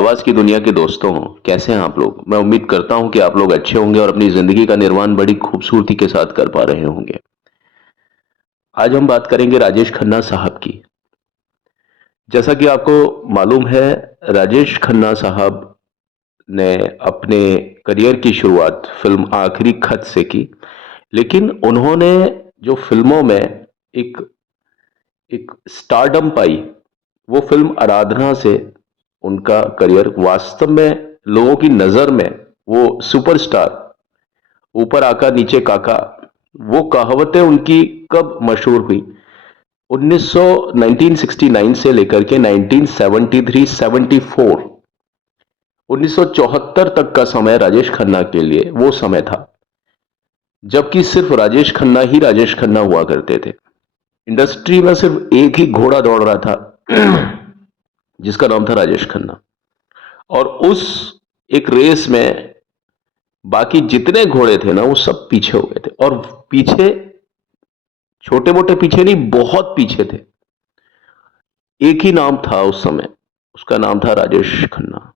आवाज की दुनिया के दोस्तों, कैसे हैं आप लोग? मैं उम्मीद करता हूं कि आप लोग अच्छे होंगे और अपनी जिंदगी का निर्माण बड़ी खूबसूरती के साथ कर पा रहे होंगे। आज हम बात करेंगे राजेश खन्ना साहब की। जैसा कि आपको मालूम है, राजेश खन्ना साहब ने अपने करियर की शुरुआत फिल्म आखिरी खत से की। लेकिन उन्होंने जो फिल्मों में एक एक स्टारडम पाई, वो फिल्म आराधना से उनका करियर वास्तव में लोगों की नजर में वो सुपरस्टार, ऊपर आका नीचे काका, वो कहावतें उनकी कब मशहूर हुई? 1969 से लेकर के 1973-74, 1974 तक का समय राजेश खन्ना के लिए वो समय था जबकि सिर्फ राजेश खन्ना ही राजेश खन्ना हुआ करते थे। इंडस्ट्री में सिर्फ एक ही घोड़ा दौड़ रहा था जिसका नाम था राजेश खन्ना। और उस एक रेस में बाकी जितने घोड़े थे ना, वो सब पीछे हो गए थे। और पीछे, छोटे मोटे पीछे नहीं, बहुत पीछे थे। एक ही नाम था उस समय, उसका नाम था राजेश खन्ना।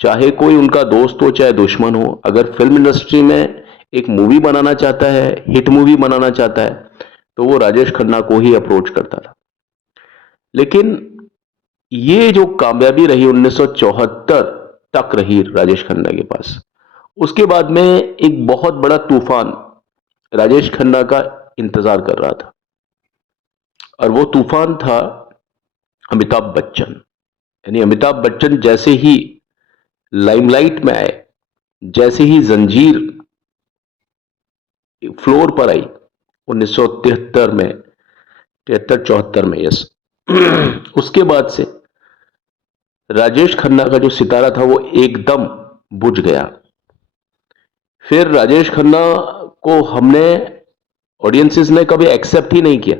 चाहे कोई उनका दोस्त हो चाहे दुश्मन हो, अगर फिल्म इंडस्ट्री में एक मूवी बनाना चाहता है, हिट मूवी बनाना चाहता है, तो वो राजेश खन्ना को ही अप्रोच करता था। लेकिन ये जो कामयाबी रही 1974 तक रही राजेश खन्ना के पास, उसके बाद में एक बहुत बड़ा तूफान राजेश खन्ना का इंतजार कर रहा था। और वो तूफान था अमिताभ बच्चन। यानी अमिताभ बच्चन जैसे ही लाइमलाइट में आए, जैसे ही जंजीर फ्लोर पर आई 1973 में, 73-74 में, यस, उसके बाद से राजेश खन्ना का जो सितारा था वो एकदम बुझ गया। फिर राजेश खन्ना को हमने, ऑडियंसेस ने कभी एक्सेप्ट ही नहीं किया,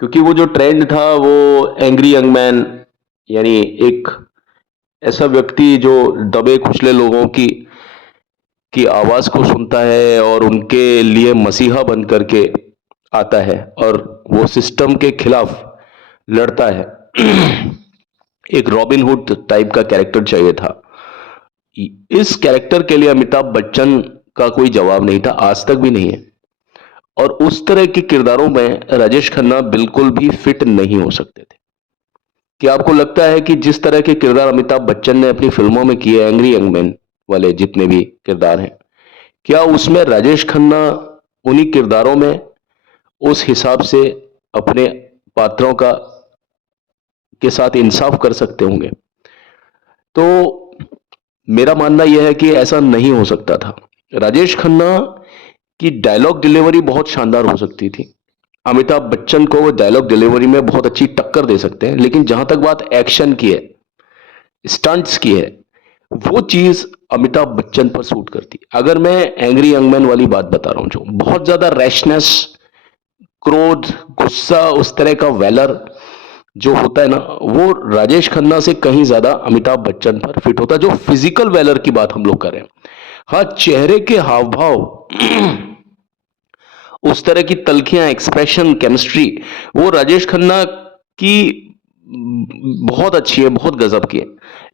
क्योंकि वो जो ट्रेंड था वो एंग्री यंग मैन, यानी एक ऐसा व्यक्ति जो दबे कुचले लोगों की आवाज को सुनता है और उनके लिए मसीहा बन करके आता है और वो सिस्टम के खिलाफ लड़ता है। एक रॉबिन हुड टाइप का कैरेक्टर चाहिए था। इस कैरेक्टर के लिए अमिताभ बच्चन का कोई जवाब नहीं था, आज तक भी नहीं है। और उस तरह के किरदारों में राजेश खन्ना बिल्कुल भी फिट नहीं हो सकते थे। क्या आपको लगता है कि जिस तरह के किरदार अमिताभ बच्चन ने अपनी फिल्मों में किए, एंग्री यंग मैन वाले जितने भी किरदार हैं, क्या उसमें राजेश खन्ना उन्हीं किरदारों में उस हिसाब से अपने पात्रों का के साथ इंसाफ कर सकते होंगे? तो मेरा मानना यह है कि ऐसा नहीं हो सकता था। राजेश खन्ना की डायलॉग डिलीवरी बहुत शानदार हो सकती थी। अमिताभ बच्चन को वो डायलॉग डिलीवरी में बहुत अच्छी टक्कर दे सकते हैं, लेकिन जहां तक बात एक्शन की है, स्टंट्स की है, वो चीज अमिताभ बच्चन पर सूट करती। अगर मैं एंग्री यंग मैन वाली बात बता रहा हूं, जो बहुत ज्यादा रैशनेस, क्रोध, गुस्सा, उस तरह का वेलर जो होता है ना, वो राजेश खन्ना से कहीं ज्यादा अमिताभ बच्चन पर फिट होता है। जो फिजिकल वेलर की बात हम लोग कर रहे हैं, हाँ, चेहरे के हाव भाव, उस तरह की तलखियां, एक्सप्रेशन, केमिस्ट्री, वो राजेश खन्ना की बहुत अच्छी है, बहुत गजब की है।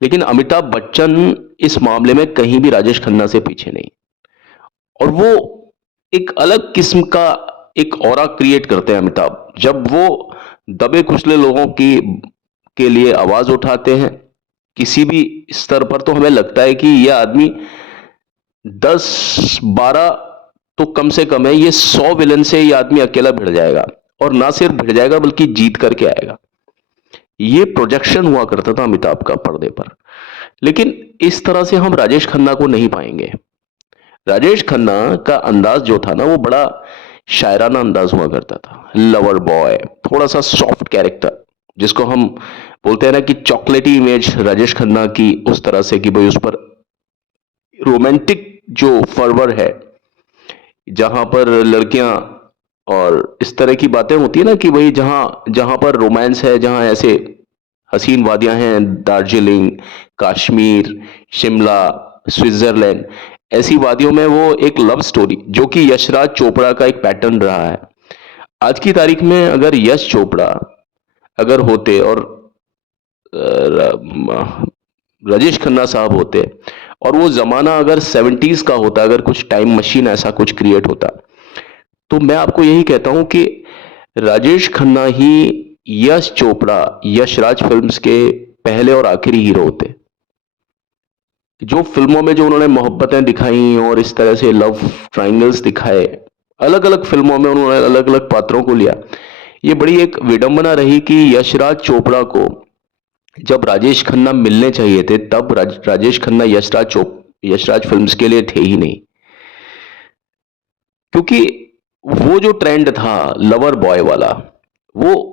लेकिन अमिताभ बच्चन इस मामले में कहीं भी राजेश खन्ना से पीछे नहीं। और वो एक अलग किस्म का एक ऑरा क्रिएट करते हैं अमिताभ, जब वो दबे कुचले लोगों की के लिए आवाज उठाते हैं किसी भी स्तर पर, तो हमें लगता है कि यह आदमी 10-12 तो कम से कम है, ये 100 विलन से ये आदमी अकेला भिड़ जाएगा। और ना सिर्फ भिड़ जाएगा बल्कि जीत करके आएगा। ये प्रोजेक्शन हुआ करता था अमिताभ का पर्दे पर। लेकिन इस तरह से हम राजेश खन्ना को नहीं पाएंगे। राजेश खन्ना का अंदाज जो था ना, वो बड़ा शायराना अंदाज हुआ करता था। लवर बॉय, थोड़ा सा सॉफ्ट कैरेक्टर, जिसको हम बोलते हैं ना कि चॉकलेटी इमेज राजेश खन्ना की, उस तरह से कि भाई उस पर रोमांटिक जो फर्वर है, जहां पर लड़कियां और इस तरह की बातें होती है ना, कि भाई जहां जहां पर रोमांस है, जहां ऐसे हसीन वादियां हैं, दार्जिलिंग, कश्मीर, शिमला, स्विट्जरलैंड, ऐसी वादियों में वो एक लव स्टोरी, जो कि यशराज चोपड़ा का एक पैटर्न रहा है। आज की तारीख में अगर यश चोपड़ा अगर होते और राजेश खन्ना साहब होते और वो जमाना अगर 70s का होता, अगर कुछ टाइम मशीन ऐसा कुछ क्रिएट होता, तो मैं आपको यही कहता हूं कि राजेश खन्ना ही यश चोपड़ा, यशराज फिल्म्स के पहले और आखिरी हीरो होते। जो फिल्मों में जो उन्होंने मोहब्बतें दिखाई और इस तरह से लव ट्रायंगल्स दिखाए, अलग अलग फिल्मों में उन्होंने अलग अलग पात्रों को लिया। ये बड़ी एक विडंबना रही कि यशराज चोपड़ा को जब राजेश खन्ना मिलने चाहिए थे, तब राजेश खन्ना यशराज फिल्म्स के लिए थे ही नहीं। क्योंकि वो जो ट्रेंड था लवर बॉय वाला, वो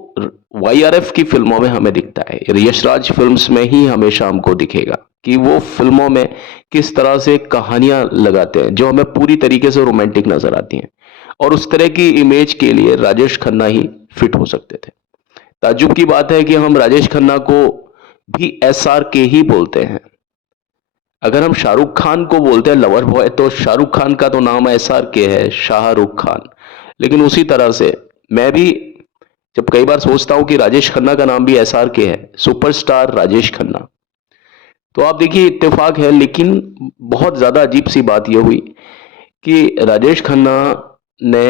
वाईआरएफ की फिल्मों में हमें दिखता है, यशराज फिल्म्स में ही हमेशा हमको दिखेगा कि वो फिल्मों में किस तरह से कहानियां लगाते हैं जो हमें पूरी तरीके से रोमांटिक नजर आती हैं, और उस तरह की इमेज के लिए राजेश खन्ना ही फिट हो सकते थे। ताज्जुब की बात है कि हम राजेश खन्ना को भी एसआर के ही बोलते हैं। अगर हम शाहरुख खान को बोलते हैं लवर बॉय, तो शाहरुख खान का तो नाम एसआर के है, शाहरुख खान। लेकिन उसी तरह से मैं भी जब कई बार सोचता हूं कि राजेश खन्ना का नाम भी एसआर के है, सुपरस्टार राजेश खन्ना, तो आप देखिए इत्तेफाक है। लेकिन बहुत ज्यादा अजीब सी बात यह हुई कि राजेश खन्ना ने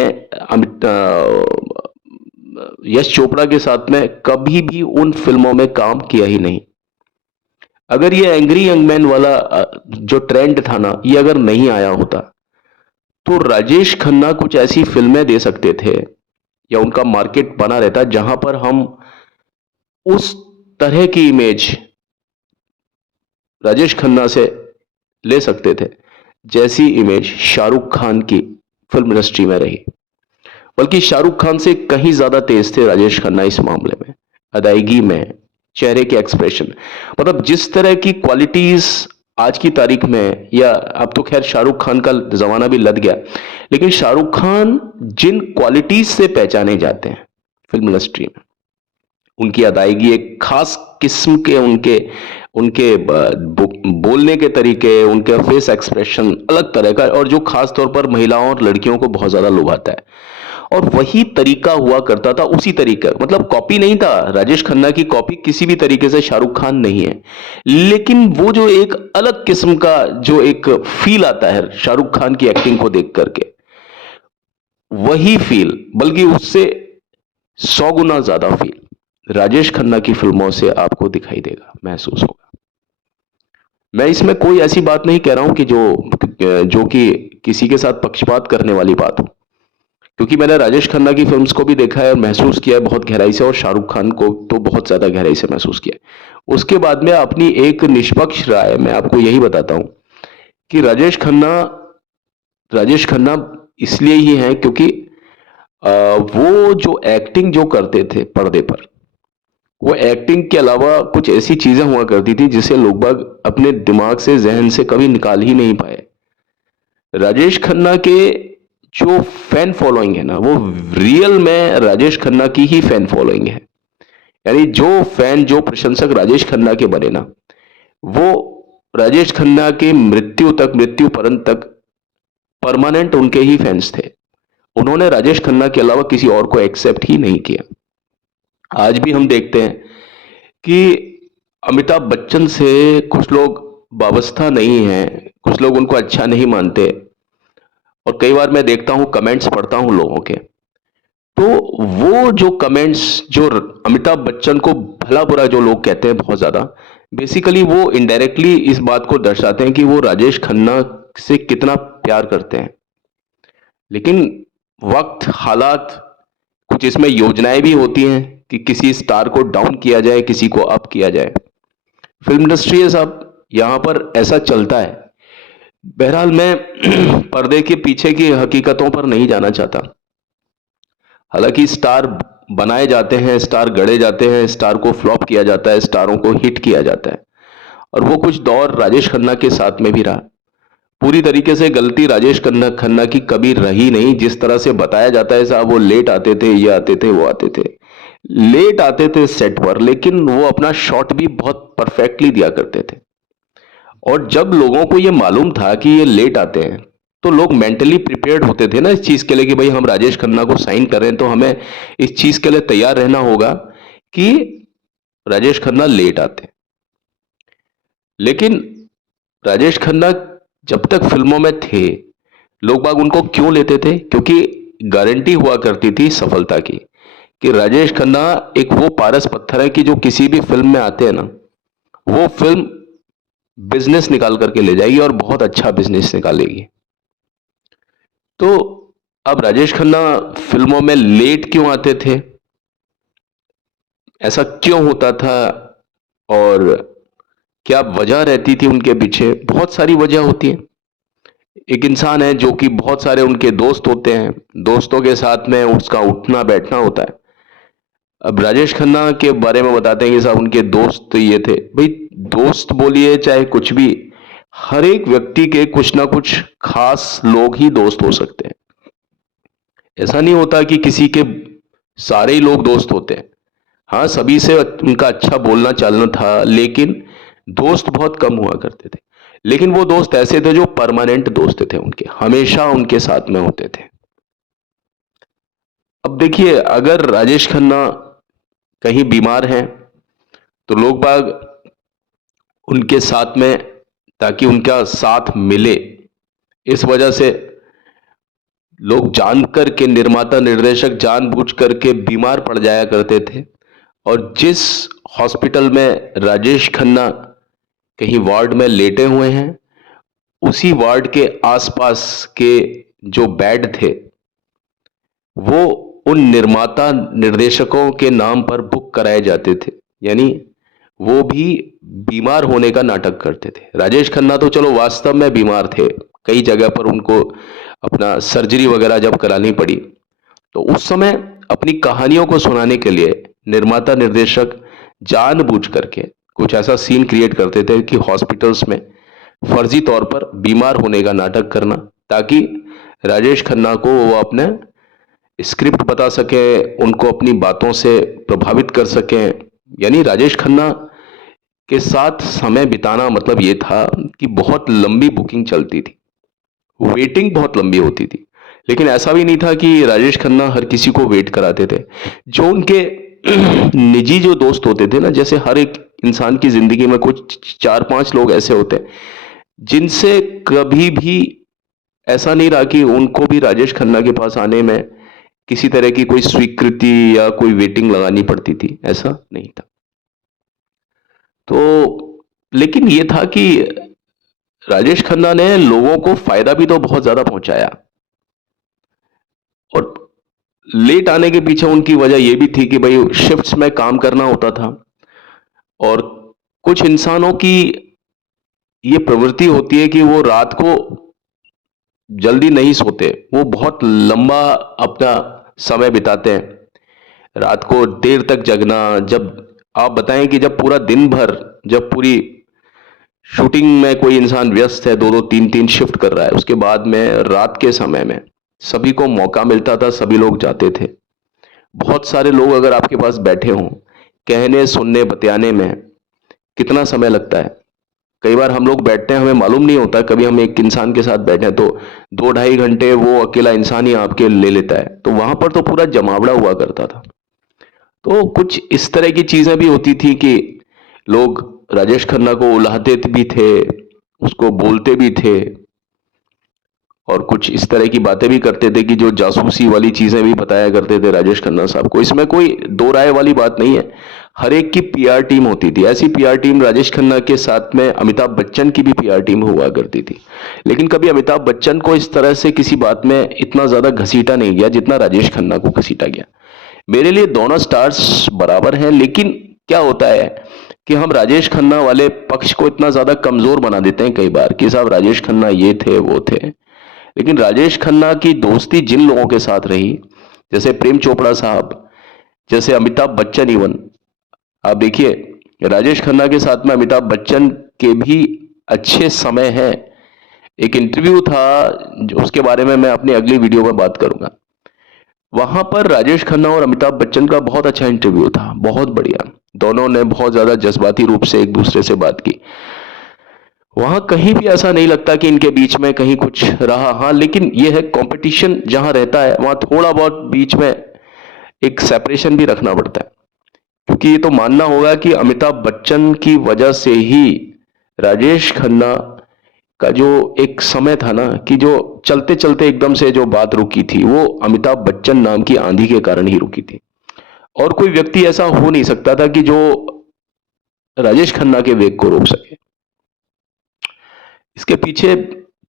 यश चोपड़ा के साथ में कभी भी उन फिल्मों में काम किया ही नहीं। अगर ये एंग्री यंग मैन वाला जो ट्रेंड था ना, ये अगर नहीं आया होता, तो राजेश खन्ना कुछ ऐसी फिल्में दे सकते थे या उनका मार्केट बना रहता जहां पर हम उस तरह की इमेज राजेश खन्ना से ले सकते थे जैसी इमेज शाहरुख खान की फिल्म इंडस्ट्री में रही। बल्कि शाहरुख खान से कहीं ज्यादा तेज थे राजेश खन्ना इस मामले में, अदायगी में, चेहरे के एक्सप्रेशन। मतलब जिस तरह की क्वालिटीज आज की तारीख में, या अब तो खैर शाहरुख खान का जमाना भी लद गया, लेकिन शाहरुख खान जिन क्वालिटीज से पहचाने जाते हैं फिल्म इंडस्ट्री में, उनकी अदायगी, एक खास किस्म के उनके उनके बोलने के तरीके, उनके फेस एक्सप्रेशन अलग तरह का, और जो खास तौर पर महिलाओं और लड़कियों को बहुत ज्यादा लुभाता है। और वही तरीका हुआ करता था, उसी तरीका, मतलब कॉपी नहीं था। राजेश खन्ना की कॉपी किसी भी तरीके से शाहरुख खान नहीं है, लेकिन वो जो एक अलग किस्म का जो एक फील आता है शाहरुख खान की एक्टिंग को देख करके, वही फील, बल्कि उससे 100 गुना ज्यादा फील राजेश खन्ना की फिल्मों से आपको दिखाई देगा, महसूस होगा। मैं इसमें कोई ऐसी बात नहीं कह रहा हूं कि जो कि किसी के साथ पक्षपात करने वाली बात हो, क्योंकि मैंने राजेश खन्ना की फिल्म्स को भी देखा है और महसूस किया है बहुत गहराई से, और शाहरुख खान को तो बहुत ज्यादा गहराई से महसूस किया है। उसके बाद में अपनी एक निष्पक्ष राय मैं आपको यही बताता हूं कि राजेश खन्ना इसलिए ही हैं क्योंकि वो जो एक्टिंग जो करते थे पर्दे पर, वो एक्टिंग के अलावा कुछ ऐसी चीजें हुआ करती थी जिसे लोग बाग अपने दिमाग से, जहन से कभी निकाल ही नहीं पाए। राजेश खन्ना के जो फैन फॉलोइंग है ना, वो रियल में राजेश खन्ना की ही फैन फॉलोइंग है। यानी जो फैन, जो प्रशंसक राजेश खन्ना के बने ना, वो राजेश खन्ना के मृत्यु पर्यंत तक परमानेंट उनके ही फैंस थे। उन्होंने राजेश खन्ना के अलावा किसी और को एक्सेप्ट ही नहीं किया। आज भी हम देखते हैं कि अमिताभ बच्चन से कुछ लोग वाबस्ता नहीं है, कुछ लोग उनको अच्छा नहीं मानते, और कई बार मैं देखता हूं, कमेंट्स पढ़ता हूं लोगों के, तो वो जो कमेंट्स जो अमिताभ बच्चन को भला बुरा जो लोग कहते हैं बहुत ज्यादा, बेसिकली वो इनडायरेक्टली इस बात को दर्शाते हैं कि वो राजेश खन्ना से कितना प्यार करते हैं। लेकिन वक्त, हालात, कुछ इसमें योजनाएं भी होती हैं कि किसी स्टार को डाउन किया जाए, किसी को अप किया जाए। फिल्म इंडस्ट्री है साहब, यहां पर ऐसा चलता है। बहरहाल मैं पर्दे के पीछे की हकीकतों पर नहीं जाना चाहता। हालांकि स्टार बनाए जाते हैं, स्टार गढ़े जाते हैं, स्टार को फ्लॉप किया जाता है, स्टारों को हिट किया जाता है, और वो कुछ दौर राजेश खन्ना के साथ में भी रहा। पूरी तरीके से गलती राजेश खन्ना की कभी रही नहीं। जिस तरह से बताया जाता है साहब, वो लेट आते थे, ये आते थे, वो आते थे, लेट आते थे सेट पर, लेकिन वो अपना शॉट भी बहुत परफेक्टली दिया करते थे। और जब लोगों को ये मालूम था कि ये लेट आते हैं, तो लोग मेंटली प्रिपेयर्ड होते थे ना इस चीज के लिए कि भाई हम राजेश खन्ना को साइन कर रहे हैं, तो हमें इस चीज के लिए तैयार रहना होगा कि राजेश खन्ना लेट आते हैं। लेकिन राजेश खन्ना जब तक फिल्मों में थे, लोग बाग उनको क्यों लेते थे? क्योंकि गारंटी हुआ करती थी सफलता की, कि राजेश खन्ना एक वो पारस पत्थर है कि जो किसी भी फिल्म में आते हैं ना, वो फिल्म बिजनेस निकाल करके ले जाएगी और बहुत अच्छा बिजनेस निकालेगी। तो अब राजेश खन्ना फिल्मों में लेट क्यों आते थे, ऐसा क्यों होता था, और क्या वजह रहती थी उनके पीछे? बहुत सारी वजह होती है। एक इंसान है जो कि बहुत सारे उनके दोस्त होते हैं, दोस्तों के साथ में उसका उठना बैठना होता है। अब राजेश खन्ना के बारे में बताते हैं कि साहब उनके दोस्त ये थे। भाई, दोस्त बोलिए चाहे कुछ भी, हर एक व्यक्ति के कुछ ना कुछ खास लोग ही दोस्त हो सकते हैं। ऐसा नहीं होता कि किसी के सारे ही लोग दोस्त होते हैं। हाँ, सभी से उनका अच्छा बोलना चालना था, लेकिन दोस्त बहुत कम हुआ करते थे। लेकिन वो दोस्त ऐसे थे जो परमानेंट दोस्त थे, उनके हमेशा उनके साथ में होते थे। अब देखिए, अगर राजेश खन्ना कहीं बीमार हैं, तो लोग बाग उनके साथ में, ताकि उनका साथ मिले, इस वजह से लोग जानकर के, निर्माता निर्देशक जानबूझ करके बीमार पड़ जाया करते थे। और जिस हॉस्पिटल में राजेश खन्ना कहीं वार्ड में लेटे हुए हैं, उसी वार्ड के आसपास के जो बेड थे, वो उन निर्माता निर्देशकों के नाम पर बुक कराए जाते थे। यानी वो भी बीमार होने का नाटक करते थे। राजेश खन्ना तो चलो वास्तव में बीमार थे, कई जगह पर उनको अपना सर्जरी वगैरह जब करानी पड़ी, तो उस समय अपनी कहानियों को सुनाने के लिए निर्माता निर्देशक जानबूझ करके कुछ ऐसा सीन क्रिएट करते थे कि हॉस्पिटल्स में फर्जी तौर पर बीमार होने का नाटक करना, ताकि राजेश खन्ना को वो अपने स्क्रिप्ट बता सके, उनको अपनी बातों से प्रभावित कर सकें। यानी राजेश खन्ना के साथ समय बिताना मतलब ये था कि बहुत लंबी बुकिंग चलती थी, वेटिंग बहुत लंबी होती थी। लेकिन ऐसा भी नहीं था कि राजेश खन्ना हर किसी को वेट कराते थे। जो उनके निजी जो दोस्त होते थे ना, जैसे हर एक इंसान की जिंदगी में कुछ 4-5 लोग ऐसे होते हैं जिनसे कभी भी ऐसा नहीं रहा कि उनको भी राजेश खन्ना के पास आने में किसी तरह की कोई स्वीकृति या कोई वेटिंग लगानी पड़ती थी, ऐसा नहीं था। तो लेकिन ये था कि राजेश खन्ना ने लोगों को फायदा भी तो बहुत ज्यादा पहुंचाया, और लेट आने के पीछे उनकी वजह यह भी थी कि भाई शिफ्ट्स में काम करना होता था, और कुछ इंसानों की ये प्रवृत्ति होती है कि वो रात को जल्दी नहीं सोते, वो बहुत लंबा अपना समय बिताते हैं, रात को देर तक जगना। जब आप बताएं कि जब पूरा दिन भर, जब पूरी शूटिंग में कोई इंसान व्यस्त है, 2-2 3-3 शिफ्ट कर रहा है, उसके बाद में रात के समय में सभी को मौका मिलता था, सभी लोग जाते थे। बहुत सारे लोग अगर आपके पास बैठे हों, कहने सुनने बतियाने में कितना समय लगता है। कई बार हम लोग बैठते हैं, हमें मालूम नहीं होता, कभी हम एक इंसान के साथ बैठे हैं तो 2-2.5 घंटे वो अकेला इंसान ही आपके ले लेता है। तो वहां पर तो पूरा जमावड़ा हुआ करता था। तो कुछ इस तरह की चीजें भी होती थी कि लोग राजेश खन्ना को उलाहते भी थे, उसको बोलते भी थे, और कुछ इस तरह की बातें भी करते थे कि जो जासूसी वाली चीजें भी बताया करते थे राजेश खन्ना साहब को। इसमें कोई दो राय वाली बात नहीं है। हर एक की पीआर टीम होती थी। ऐसी पीआर टीम राजेश खन्ना के साथ में अमिताभ बच्चन की भी पीआर टीम हुआ करती थी। लेकिन कभी अमिताभ बच्चन को इस तरह से किसी बात में इतना ज्यादा घसीटा नहीं गया जितना राजेश खन्ना को घसीटा गया। मेरे लिए दोनों स्टार्स बराबर हैं, लेकिन क्या होता है कि हम राजेश खन्ना वाले पक्ष को इतना ज्यादा कमजोर बना देते हैं कई बार कि साहब राजेश खन्ना ये थे वो थे। लेकिन राजेश खन्ना की दोस्ती जिन लोगों के साथ रही, जैसे प्रेम चोपड़ा साहब, जैसे अमिताभ बच्चन, इवन आप देखिए राजेश खन्ना के साथ में अमिताभ बच्चन के भी अच्छे समय हैं। एक इंटरव्यू था, उसके बारे में मैं अपनी अगली वीडियो में बात करूंगा। वहां पर राजेश खन्ना और अमिताभ बच्चन का बहुत अच्छा इंटरव्यू था, बहुत बढ़िया। दोनों ने बहुत ज्यादा जज्बाती रूप से एक दूसरे से बात की। वहां कहीं भी ऐसा नहीं लगता कि इनके बीच में कहीं कुछ रहा। हाँ, लेकिन यह है कंपटीशन जहां रहता है वहां थोड़ा बहुत बीच में एक सेपरेशन भी रखना पड़ता है, क्योंकि ये तो मानना होगा कि अमिताभ बच्चन की वजह से ही राजेश खन्ना का जो एक समय था ना कि जो चलते चलते एकदम से जो बात रुकी थी वो अमिताभ बच्चन नाम की आंधी के कारण ही रुकी थी। और कोई व्यक्ति ऐसा हो नहीं सकता था कि जो राजेश खन्ना के वेग को रोक सके। इसके पीछे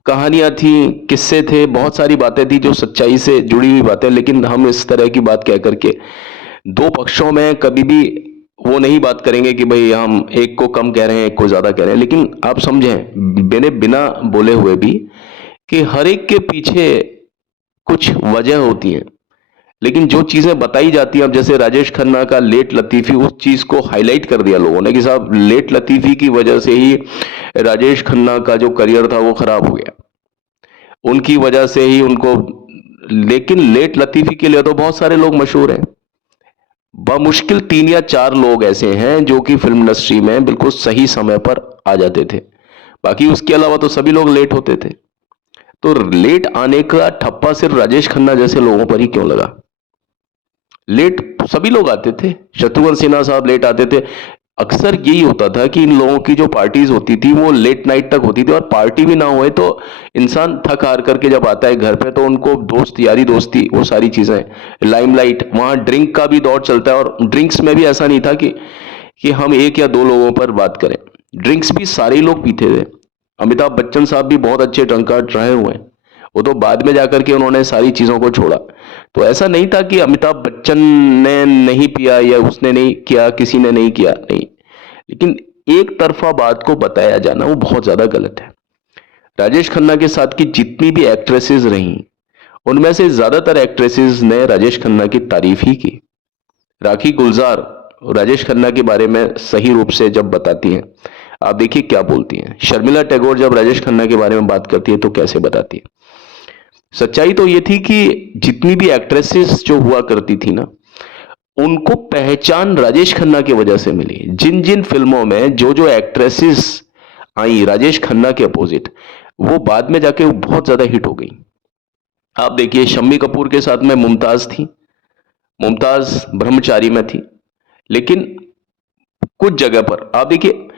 कहानियां थी, किस्से थे, बहुत सारी बातें थी जो सच्चाई से जुड़ी हुई बातें, लेकिन हम इस तरह की बात कह करके दो पक्षों में कभी भी वो नहीं बात करेंगे कि भाई हम एक को कम कह रहे हैं एक को ज्यादा कह रहे हैं। लेकिन आप समझें मैंने बिना बोले हुए भी कि हर एक के पीछे कुछ वजह होती है, लेकिन जो चीजें बताई जाती हैं, अब जैसे राजेश खन्ना का लेट लतीफी, उस चीज को हाईलाइट कर दिया लोगों ने कि साहब लेट लतीफी की वजह से ही राजेश खन्ना का जो करियर था वो खराब हो गया, उनकी वजह से ही उनको। लेकिन लेट लतीफी के लिए तो बहुत सारे लोग मशहूर हैं, बमुश्किल 3 या 4 लोग ऐसे हैं जो कि फिल्म इंडस्ट्री में बिल्कुल सही समय पर आ जाते थे, बाकी उसके अलावा तो सभी लोग लेट होते थे। तो लेट आने का ठप्पा सिर्फ राजेश खन्ना जैसे लोगों पर ही क्यों लगा? लेट सभी लोग आते थे, शत्रुघ्न सिन्हा साहब लेट आते थे। अक्सर यही होता था कि इन लोगों की जो पार्टीज होती थी वो लेट नाइट तक होती थी, और पार्टी भी ना होए तो इंसान थक हार करके जब आता है घर पे तो उनको दोस्त यारी दोस्ती वो सारी चीजें, लाइमलाइट, वहां ड्रिंक का भी दौर चलता है। और ड्रिंक्स में भी ऐसा नहीं था कि हम 1 या 2 लोगों पर बात करें, ड्रिंक्स भी सारे ही लोग पीते थे। अमिताभ बच्चन साहब भी बहुत अच्छे ड्रंकार्ड रहे हुए हैं, वो तो बाद में जाकर के उन्होंने सारी चीजों को छोड़ा। तो ऐसा नहीं था कि अमिताभ बच्चन ने नहीं पिया या उसने नहीं किया, किसी ने नहीं किया, नहीं। लेकिन एक तरफा बात को बताया जाना वो बहुत ज्यादा गलत है। राजेश खन्ना के साथ की जितनी भी एक्ट्रेसेस रहीं, उनमें से ज्यादातर एक्ट्रेसेस ने राजेश खन्ना की तारीफ ही की। राखी गुलजार राजेश खन्ना के बारे में सही रूप से जब बताती हैं, आप देखिए क्या बोलती हैं। शर्मिला टैगोर जब राजेश खन्ना के बारे में बात करती है तो कैसे बताती है। सच्चाई तो ये थी कि जितनी भी एक्ट्रेसेस जो हुआ करती थी ना, उनको पहचान राजेश खन्ना की वजह से मिली। जिन जिन फिल्मों में जो जो एक्ट्रेसेस आई राजेश खन्ना के अपोजिट, वो बाद में जाके वो बहुत ज्यादा हिट हो गई। आप देखिए शम्मी कपूर के साथ में मुमताज थी, मुमताज ब्रह्मचारी में थी, लेकिन कुछ जगह पर आप देखिए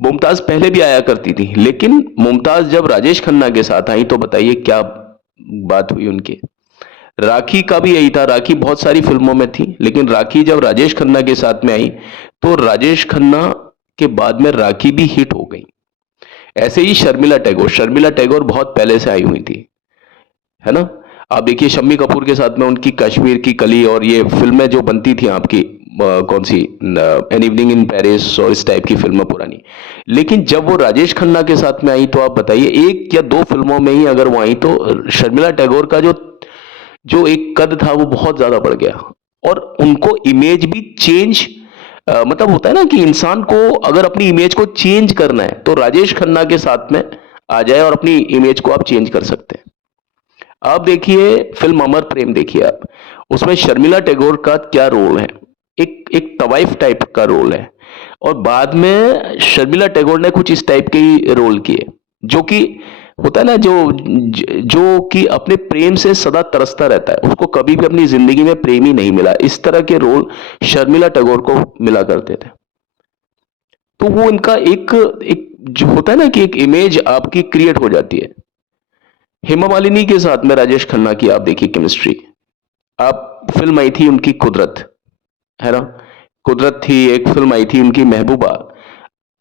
मुमताज पहले भी आया करती थी, लेकिन मुमताज जब राजेश खन्ना के साथ आई तो बताइए क्या बात हुई उनकी। राखी का भी यही था, राखी बहुत सारी फिल्मों में थी, लेकिन राखी जब राजेश खन्ना के साथ में आई तो राजेश खन्ना के बाद में राखी भी हिट हो गई। ऐसे ही शर्मिला टैगोर बहुत पहले से आई हुई थी, है ना। आप देखिए शम्मी कपूर के साथ में उनकी कश्मीर की कली और ये फिल्में जो बनती थी आपकी कौन सी, एन इवनिंग इन पेरिस और इस टाइप की फिल्में पुरानी। लेकिन जब वो राजेश खन्ना के साथ में आई तो आप बताइए 1 या 2 फिल्मों में ही अगर वो आई तो शर्मिला टैगोर का जो जो एक कद था वो बहुत ज्यादा बढ़ गया, और उनको इमेज भी चेंज, मतलब होता है ना कि इंसान को अगर अपनी इमेज को चेंज करना है तो राजेश खन्ना के साथ में आ जाए और अपनी इमेज को आप चेंज कर सकते हैं। आप देखिए फिल्म अमर प्रेम देखिए आप, उसमें शर्मिला टैगोर का क्या रोल है, एक एक तवाइफ टाइप का रोल है, और बाद में शर्मिला टैगोर ने कुछ इस टाइप के ही रोल किए, जो कि होता है ना जो कि अपने प्रेम से सदा तरसता रहता है, उसको कभी भी अपनी जिंदगी में प्रेम ही नहीं मिला, इस तरह के रोल शर्मिला टैगोर को मिला करते थे। तो वो इनका एक एक जो होता है ना कि एक इमेज आपकी क्रिएट हो जाती है। हेमा मालिनी के साथ में राजेश खन्ना की आप देखिए केमिस्ट्री। आप फिल्म आई थी उनकी कुदरत, है ना, कुदरत थी, एक फिल्म आई थी उनकी महबूबा।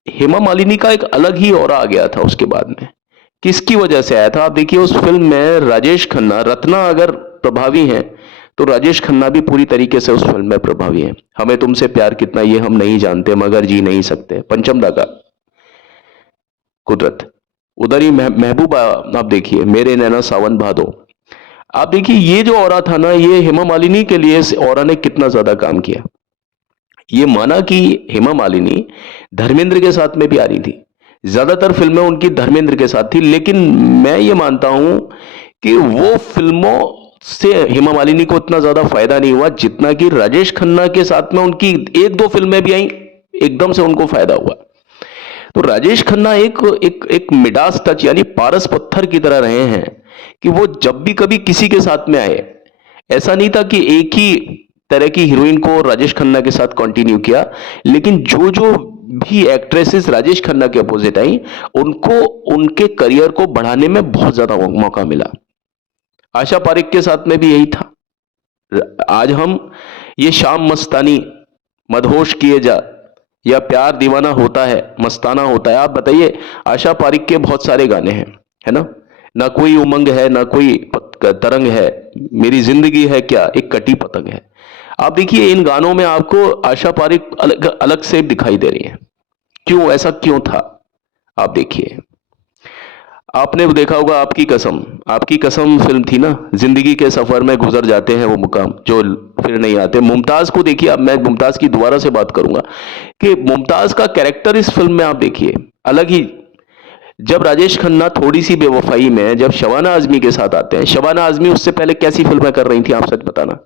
हेमा मालिनी का एक अलग ही ऑरा आ गया था उसके बाद में, किसकी वजह से आया था? आप देखिए उस फिल्म में राजेश खन्ना, रत्ना अगर प्रभावी हैं तो राजेश खन्ना भी पूरी तरीके से उस फिल्म में प्रभावी हैं। हमें तुमसे प्यार कितना ये हम नहीं जानते मगर जी नहीं सकते, पंचम दा का कुदरत। उधर ही महबूबा आप देखिए, मेरे नैना सावन भादो। आप देखिए ये जो ऑरा था ना, ये हेमा मालिनी के लिए इस ऑरा ने कितना ज्यादा काम किया। ये माना कि हेमा मालिनी धर्मेंद्र के साथ में भी आ रही थी, ज्यादातर फिल्में उनकी धर्मेंद्र के साथ थी, लेकिन मैं ये मानता हूं कि वो फिल्मों से हेमा मालिनी को इतना ज्यादा फायदा नहीं हुआ जितना कि राजेश खन्ना के साथ में उनकी 1-2 फिल्में भी आई, एकदम से उनको फायदा हुआ। तो राजेश खन्ना एक एक एक मिडास टच यानी पारस पत्थर की तरह रहे हैं कि वो जब भी कभी किसी के साथ में आए, ऐसा नहीं था कि एक ही तरह की हीरोइन को राजेश खन्ना के साथ कंटिन्यू किया, लेकिन जो जो भी एक्ट्रेसेस राजेश खन्ना के अपोजिट आई, उनको उनके करियर को बढ़ाने में बहुत ज्यादा मौका मिला। आशा पारेख के साथ में भी यही था। आज हम ये शाम मस्तानी, मदहोश किए जा, या प्यार दीवाना होता है, मस्ताना होता है, आप बताइए, आशा पारेख के बहुत सारे गाने हैं, है ना। ना कोई उमंग है, ना कोई तरंग है, मेरी जिंदगी है क्या, एक कटी पतंग है। आप देखिए इन गानों में आपको आशा पारेख अलग अलग से दिखाई दे रही है। क्यों, ऐसा क्यों था? आप देखिए, आपने देखा होगा आपकी कसम, आपकी कसम फिल्म थी ना, जिंदगी के सफर में गुजर जाते हैं वो मुकाम जो फिर नहीं आते। मुमताज को देखिए, अब मैं मुमताज की दोबारा से बात करूंगा कि मुमताज का कैरेक्टर इस फिल्म में आप देखिए अलग ही। जब राजेश खन्ना थोड़ी सी बेवफाई में जब शबाना आजमी के साथ आते हैं, शबाना आजमी उससे पहले कैसी फिल्में कर रही थी आप सच बताना,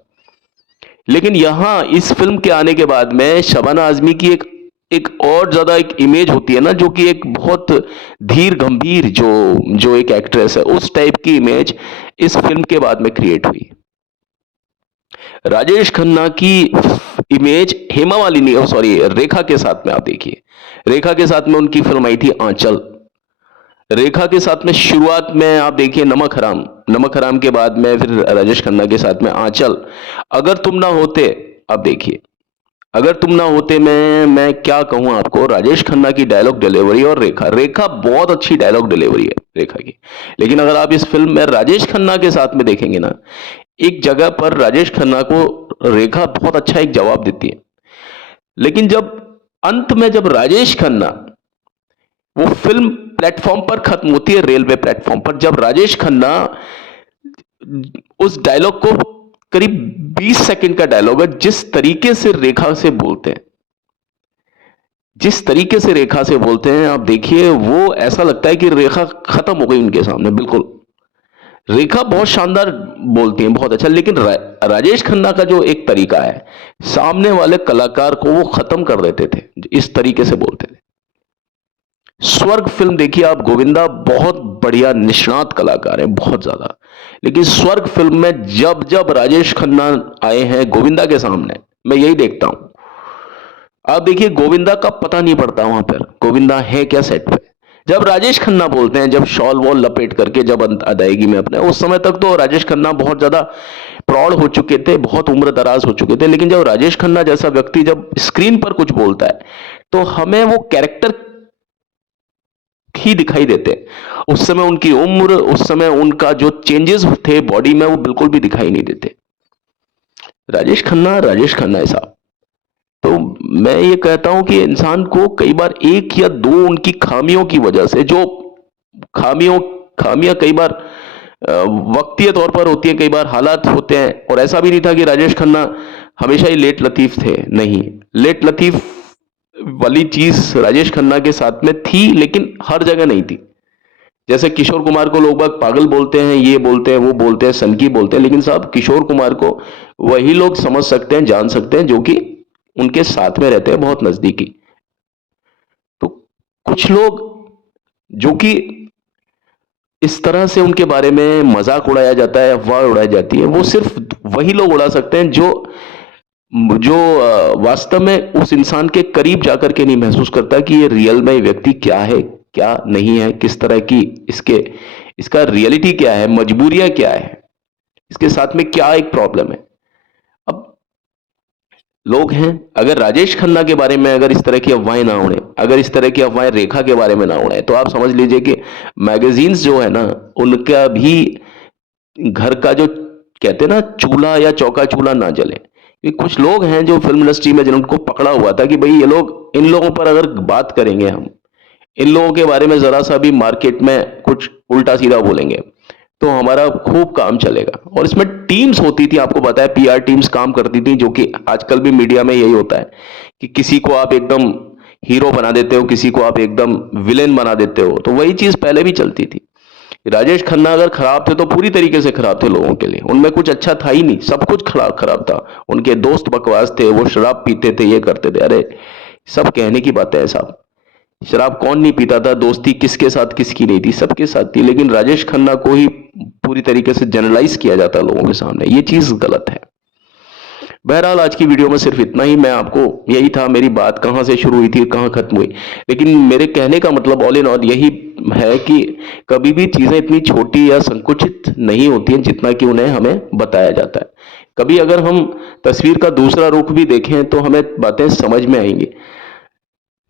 लेकिन यहां इस फिल्म के आने के बाद में शबाना आजमी की एक एक और ज्यादा एक इमेज होती है ना, जो कि एक बहुत धीर गंभीर जो जो एक एक्ट्रेस है, उस टाइप की इमेज इस फिल्म के बाद में क्रिएट हुई। राजेश खन्ना की इमेज हेमा मालिनी, सॉरी, रेखा के साथ में आप देखिए, रेखा के साथ में उनकी फिल्म आई थी आंचल। रेखा के साथ में शुरुआत में आप देखिए नमक हराम, नमक हराम के बाद में फिर राजेश खन्ना के साथ में आंचल, अगर तुम ना होते, आप देखिए अगर तुम ना होते, मैं क्या कहूं आपको, राजेश खन्ना की डायलॉग डिलीवरी और रेखा, रेखा बहुत अच्छी डायलॉग डिलीवरी है रेखा की। लेकिन अगर आप इस फिल्म में राजेश खन्ना के साथ में देखेंगे ना, एक जगह पर राजेश खन्ना को रेखा बहुत अच्छा एक जवाब देती है, लेकिन जब अंत में जब राजेश खन्ना, वो फिल्म प्लेटफॉर्म पर खत्म होती है, रेलवे प्लेटफॉर्म पर, जब राजेश खन्ना उस डायलॉग को, करीब 20 सेकंड का डायलॉग है, जिस तरीके से रेखा से बोलते हैं, जिस तरीके से रेखा से बोलते हैं, आप देखिए वो ऐसा लगता है कि रेखा खत्म हो गई उनके सामने। बिल्कुल रेखा बहुत शानदार बोलती हैं, बहुत अच्छा, लेकिन राजेश खन्ना का जो एक तरीका है, सामने वाले कलाकार को वो खत्म कर देते थे, इस तरीके से बोलते थे। स्वर्ग फिल्म देखिए आप, गोविंदा बहुत बढ़िया निष्णात कलाकार हैं, बहुत ज्यादा, लेकिन स्वर्ग फिल्म में जब जब राजेश खन्ना आए हैं गोविंदा के सामने, मैं यही देखता हूं, आप देखिए गोविंदा का पता नहीं पड़ता वहां पर गोविंदा है क्या सेट पे। जब राजेश खन्ना बोलते हैं, जब शॉल वॉल लपेट करके जब अदायगी में अपने, उस समय तक तो राजेश खन्ना बहुत ज्यादा प्रौढ़ हो चुके थे, बहुत उम्र दराज हो चुके थे, लेकिन जब राजेश खन्ना जैसा व्यक्ति जब स्क्रीन पर कुछ बोलता है, तो हमें वो कैरेक्टर ही दिखाई देते। उस समय उनकी उम्र, उस समय उनका जो चेंजेस थे बॉडी में, वो बिल्कुल भी दिखाई नहीं देते। राजेश खन्ना है साहब। तो मैं ये कहता हूं कि इंसान को कई बार एक या दो उनकी खामियों की वजह से, जो खामियां कई बार वक्तीय तौर पर होती है, कई बार हालात होते हैं, और ऐसा भी नहीं था कि राजेश खन्ना हमेशा ही लेट लतीफ थे, नहीं, लेट लतीफ वाली चीज राजेश खन्ना के साथ में थी, लेकिन हर जगह नहीं थी। जैसे किशोर कुमार को लोग बाग पागल बोलते हैं, ये बोलते हैं, वो बोलते हैं, सनकी बोलते हैं, लेकिन साहब किशोर कुमार को वही लोग समझ सकते हैं, जान सकते हैं, जो कि उनके साथ में रहते हैं बहुत नजदीकी। तो कुछ लोग जो कि इस तरह से उनके बारे में मजाक उड़ाया जाता है, अफवाह उड़ाई जाती है, वो सिर्फ वही लोग उड़ा सकते हैं जो जो वास्तव में उस इंसान के करीब जाकर के नहीं महसूस करता कि ये रियल में व्यक्ति क्या है, क्या नहीं है, किस तरह की इसका रियलिटी क्या है, मजबूरियां क्या है, इसके साथ में क्या एक प्रॉब्लम है। अब लोग हैं, अगर राजेश खन्ना के बारे में अगर इस तरह की अफवाहें ना उड़े, अगर इस तरह की अफवाहें रेखा के बारे में ना उड़े, तो आप समझ लीजिए कि मैगजीन्स जो है ना, उनका भी घर का जो कहते हैं ना चूल्हा या चौका चूल्हा ना जले। कि कुछ लोग हैं जो फिल्म इंडस्ट्री में जिनको पकड़ा हुआ था कि भाई ये लोग, इन लोगों पर अगर बात करेंगे हम, इन लोगों के बारे में जरा सा भी मार्केट में कुछ उल्टा सीधा बोलेंगे, तो हमारा खूब काम चलेगा। और इसमें टीम्स होती थी, आपको पता है पीआर टीम्स काम करती थी, जो कि आजकल भी मीडिया में यही होता है कि किसी को आप एकदम हीरो बना देते हो, किसी को आप एकदम विलेन बना देते हो। तो वही चीज पहले भी चलती थी। राजेश खन्ना अगर खराब थे तो पूरी तरीके से खराब थे लोगों के लिए, उनमें कुछ अच्छा था ही नहीं, सब कुछ खराब खराब था। उनके दोस्त बकवास थे, वो शराब पीते थे, ये करते थे, अरे सब कहने की बातें हैं साहब। शराब कौन नहीं पीता था, दोस्ती किसके साथ किसकी नहीं थी, सबके साथ थी। लेकिन राजेश खन्ना को ही पूरी तरीके से जनरलाइज किया जाता है लोगों के सामने, ये चीज गलत है। बहरहाल आज की वीडियो में सिर्फ इतना ही। मैं आपको यही था, मेरी बात कहाँ से शुरू हुई थी कहाँ खत्म हुई, लेकिन मेरे कहने का मतलब ऑल इन ऑल यही है कि कभी भी चीजें इतनी छोटी या संकुचित नहीं होती हैं जितना कि उन्हें हमें बताया जाता है। कभी अगर हम तस्वीर का दूसरा रुख भी देखें तो हमें बातें समझ में आएंगी।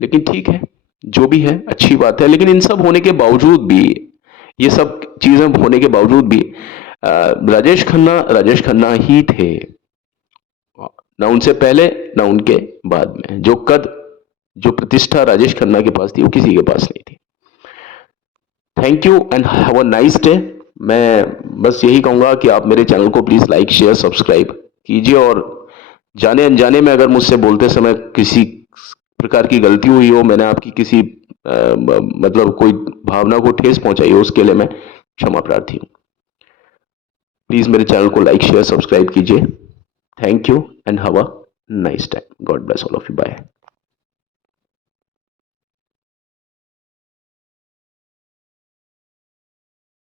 लेकिन ठीक है, जो भी है अच्छी बात है। लेकिन इन सब होने के बावजूद भी, ये सब चीजें होने के बावजूद भी राजेश खन्ना ही थे। ना उनसे पहले ना उनके बाद में। जो कद, जो प्रतिष्ठा राजेश खन्ना के पास थी वो किसी के पास नहीं थी। Thank you and have a nice day. मैं बस यही कहूंगा कि आप मेरे चैनल को प्लीज लाइक शेयर सब्सक्राइब कीजिए, और जाने अनजाने में अगर मुझसे बोलते समय किसी प्रकार की गलती हुई हो, मैंने आपकी किसी मतलब कोई भावना को ठेस पहुंचाई हो, उसके लिए मैं क्षमा प्रार्थी हूं। प्लीज मेरे चैनल को लाइक शेयर सब्सक्राइब कीजिए। Thank you and have a nice time. God bless all of you. Bye.